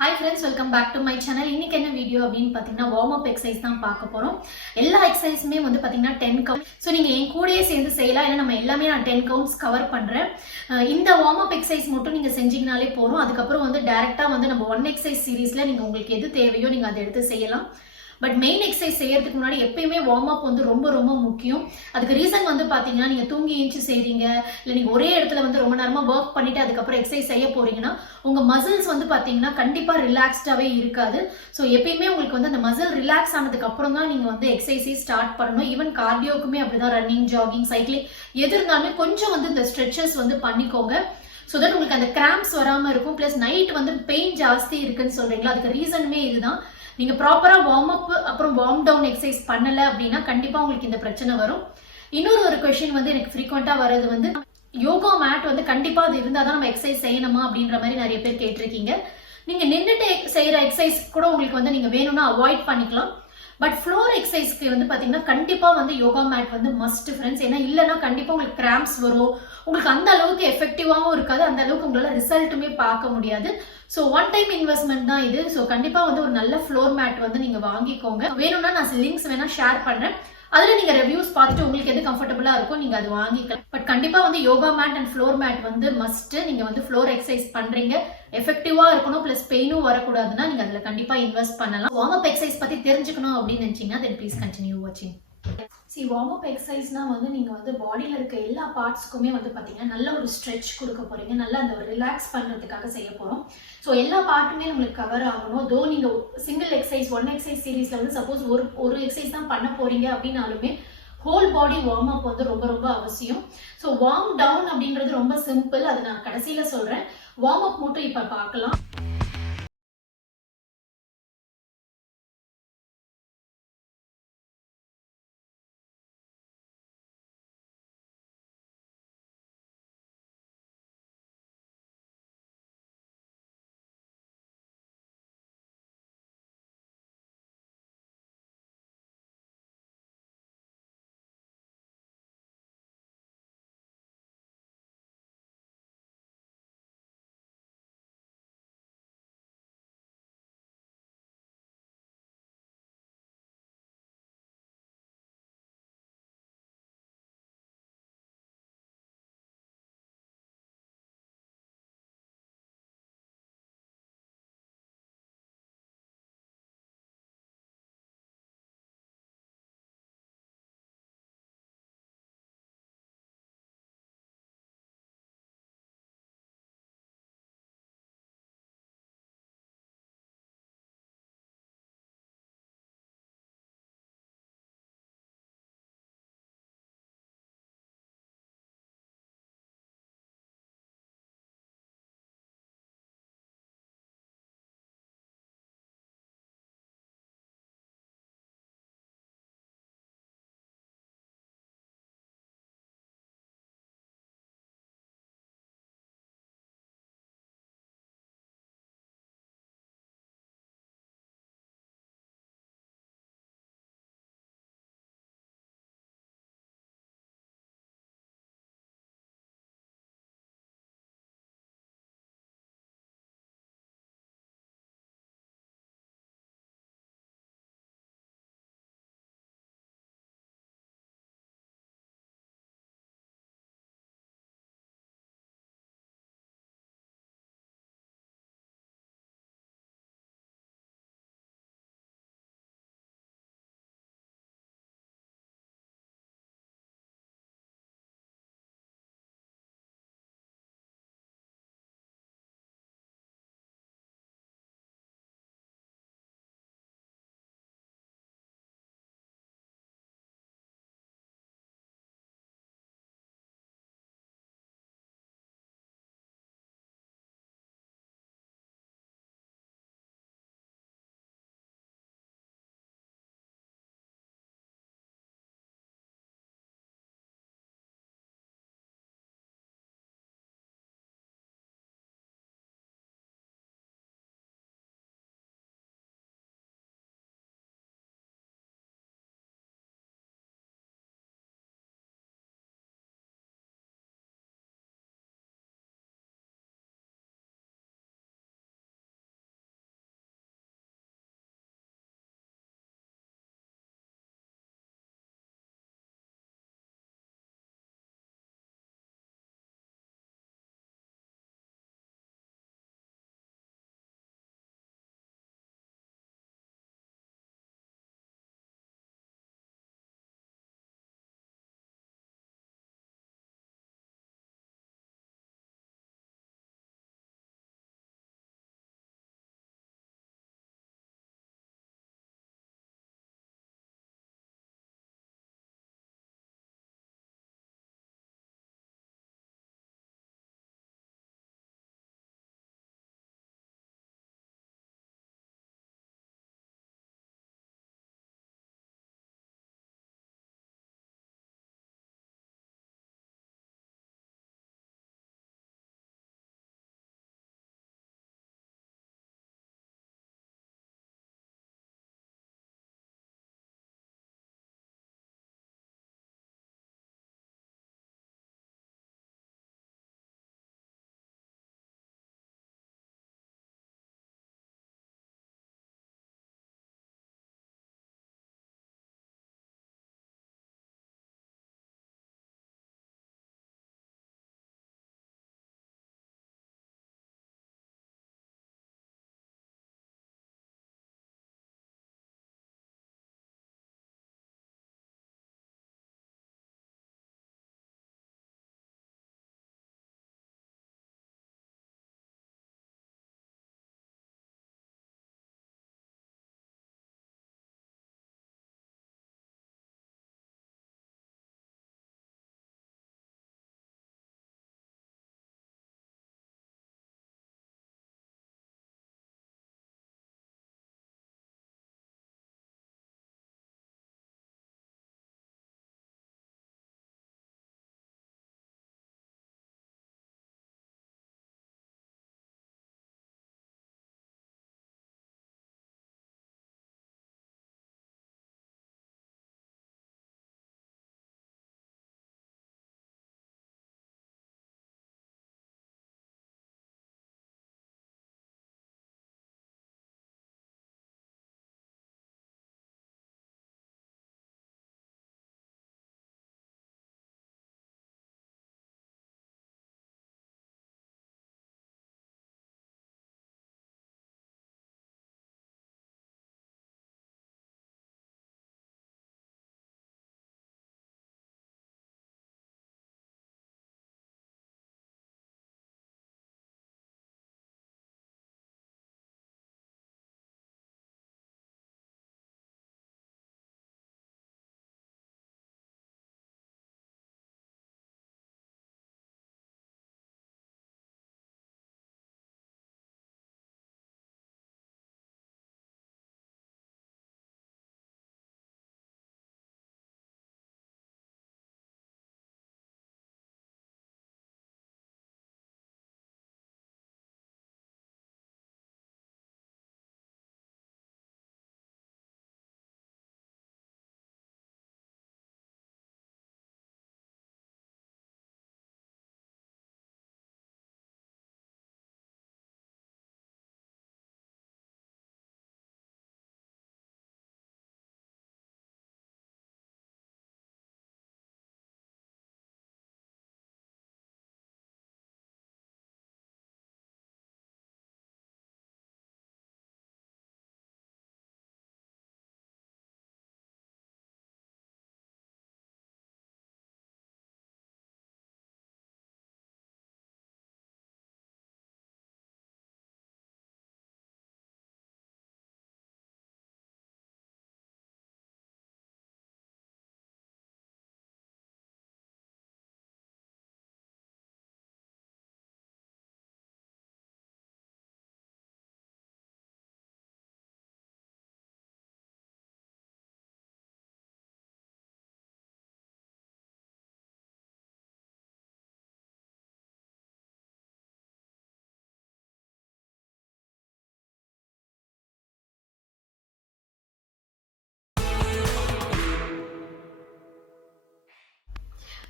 Hi friends, welcome back to my channel. இன்னைக்கு என்ன video அப்படின்னு பார்த்தீங்கன்னா வார்ம் அப் எக்ஸசைஸ் தான் பார்க்க போறோம். எல்லா எக்ஸசைஸுமே வந்து பார்த்தீங்கன்னா 10 கவுண்ட். ஸோ நீங்க என் கூடயே சேர்ந்து செய்யலாம். ஏன்னா நம்ம எல்லாமே நான் 10 கவுண்ட்ஸ் கவர் பண்றேன். இந்த வார்ம் அப் எக்ஸசைஸ் மட்டும் நீங்க செஞ்சீங்கனாலே போதும். அதுக்கப்புறம் வந்து டைரக்டா வந்து நம்ம ஒன் எக்ஸசைஸ் சீரீஸ்ல நீங்க உங்களுக்கு எது தேவையோ நீங்க அதை எடுத்து செய்யலாம். பட் மெயின் எக்ஸசைஸ் செய்யறதுக்கு முன்னாடி எப்பயுமே வார்ம் அப் வந்து ரொம்ப ரொம்ப முக்கியம். அதுக்கு ரீசன் வந்து பாத்தீங்கன்னா நீங்க தூங்கி ஏஞ்சி செய்றீங்க, இல்ல நீங்க ஒரே இடத்துல வந்து ரொம்ப நேரமா ஒர்க் பண்ணிட்டு அதுக்கப்புறம் எக்ஸசைஸ் செய்ய போறீங்கன்னா உங்க மசில்ஸ் வந்து பாத்தீங்கன்னா கண்டிப்பா ரிலாக்ஸ்டாவே இருக்காது. ஸோ எப்பயுமே உங்களுக்கு வந்து அந்த மசில் ரிலாக்ஸ் ஆனதுக்கு அப்புறம் தான் நீங்க வந்து எக்ஸசைஸே ஸ்டார்ட் பண்ணணும். ஈவன் கார்டியோக்குமே அப்படிதான், ரன்னிங், ஜாகிங், சைக்கிளிங் எது இருந்தாலுமே கொஞ்சம் வந்து இந்த ஸ்ட்ரெச்சஸ் வந்து பண்ணிக்கோங்க. ஸோ தட் உங்களுக்கு அந்த கிராம்ப்ஸ் வராம இருக்கும். பிளஸ் நைட் வந்து பெயின் ஜாஸ்தி இருக்குன்னு சொல்றீங்களா, அதுக்கு ரீசனுமே இதுதான். நீங்க ப்ராப்பரா வார்ம் அப் அப்புறம் வார்ம் டவுன் எக்ஸசைஸ் பண்ணல அப்படின்னா கண்டிப்பா உங்களுக்கு இந்த பிரச்சனை வரும். இன்னொரு கொஸ்டின் வந்து எனக்கு ஃப்ரீக்வெண்டா வர்றது வந்து யோகா மேட் வந்து கண்டிப்பா அது இருந்தா தான் நம்ம எக்ஸசைஸ் செய்யணுமா அப்படின்ற மாதிரி நிறைய பேர் கேட்டிருக்கீங்க. நீங்க நின்றுட்டு செய்யற எக்ஸசைஸ் கூட உங்களுக்கு வந்து நீங்க வேணும்னா அவாய்ட் பண்ணிக்கலாம். பட் ஃப்ளோர் எக்ஸசைஸ்க்கு வந்து பாத்தீங்கன்னா கண்டிப்பா வந்து யோகா மேட் வந்து மஸ்ட் ஃப்ரெண்ட்ஸ். ஏன்னா இல்லைன்னா கண்டிப்பா உங்களுக்கு கிராம்ப்ஸ் வரும். உங்களுக்கு அந்த அளவுக்கு எஃபெக்டிவாவும் இருக்காது, அந்த அளவுக்கு உங்களால ரிசல்ட்டுமே பார்க்க முடியாது. ஸோ ஒன் டைம் இன்வெஸ்ட்மெண்ட் தான் இது. ஸோ கண்டிப்பா வந்து ஒரு நல்ல ஃப்ளோர் மேட் வந்து நீங்க வாங்கிக்கோங்க. வேணும்னா நான் லிங்க்ஸ் வேணா ஷேர் பண்றேன். அதுல நீங்க ரிவ்யூஸ் பார்த்துட்டு உங்களுக்கு எது கம்ஃபர்டபுளா இருக்கும் நீங்க அது வாங்கிக்கலாம். பட் கண்டிப்பா வந்து yoga mat and floor mat வந்து மஸ்ட். நீங்க வந்து ஃப்ளோர் எக்ஸசைஸ் பண்றீங்க, எஃபெக்டிவா இருக்கணும், பிளஸ் பெயினும் வரக்கூடாதுன்னா நீங்க அதுல கண்டிப்பா இன்வெஸ்ட் பண்ணலாம். வார்ம் அப் எக்ஸசைஸ் பத்தி தெரிஞ்சுக்கணும் அப்படின்னு நினைச்சீங்கன்னா தென் ப்ளீஸ் கண்டினியூ வாட்சிங். வார்ம் அப் எக்ஸசைஸ்னா வந்து நீங்க வந்து பாடியில இருக்க எல்லா பார்ட்ஸ்க்குமே வந்து பாத்தீங்கன்னா நல்ல ஒரு ஸ்ட்ரெச் கொடுக்க போறீங்க, நல்லா அந்த ஒரு ரிலாக்ஸ் பண்றதுக்காக செய்ய போறோம். ஸோ எல்லா பார்ட்டுமே உங்களுக்கு கவர் ஆகணும். தோ நீங்க சிங்கிள் எக்ஸசைஸ் ஒன் எக்ஸசைஸ் சீரீஸ்ல வந்து சப்போஸ் ஒரு எக்ஸசைஸ் தான் பண்ண போறீங்க அப்படின்னாலுமே ஹோல் பாடி வார்ம் அப் வந்து ரொம்ப ரொம்ப அவசியம். ஸோ வார்ம் டவுன் அப்படின்றது ரொம்ப சிம்பிள், அது நான் கடைசியில சொல்றேன். வார்ம் அப் மட்டும் இப்ப பார்க்கலாம்.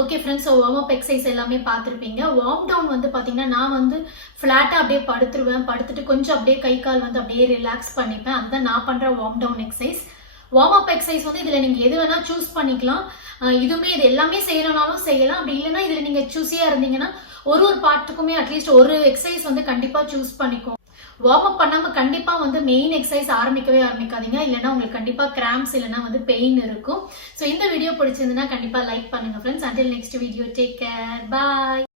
Okay friends, so warm up exercise எல்லாமே பார்த்துருப்பீங்க. வார்ம் டவுன் வந்து பார்த்தீங்கன்னா நான் வந்து ஃப்ளாட்டாக அப்படியே படுத்துருவேன். படுத்துட்டு கொஞ்சம் அப்படியே கை கால் வந்து அப்படியே ரிலாக்ஸ் பண்ணிப்பேன். அதுதான் நான் பண்ணுற warm down exercise. Warm up exercise வந்து இதில் நீங்கள் எது வேணால் சூஸ் பண்ணிக்கலாம். இதுவுமே இது எல்லாமே செய்யணும்னாலும் செய்யலாம். அப்படி இல்லைன்னா இதில் நீங்கள் சூஸியாக இருந்தீங்கன்னா ஒரு பார்ட்டுக்குமே அட்லீஸ்ட் ஒரு எக்ஸசைஸ் வந்து கண்டிப்பாக சூஸ் பண்ணிக்கோங்க. வார்ம் அப் பண்ணாமல் கண்டிப்பாக வந்து மெயின் எக்ஸசைஸ் ஆரம்பிக்காதீங்க. இல்லைன்னா உங்களுக்கு கண்டிப்பாக கிராம்ஸ் இல்லைன்னா வந்து பெயின் இருக்கும். ஸோ இந்த வீடியோ பிடிச்சிருந்துன்னா கண்டிப்பாக லைக் பண்ணுங்க friends. Until next video, take care, பாய்.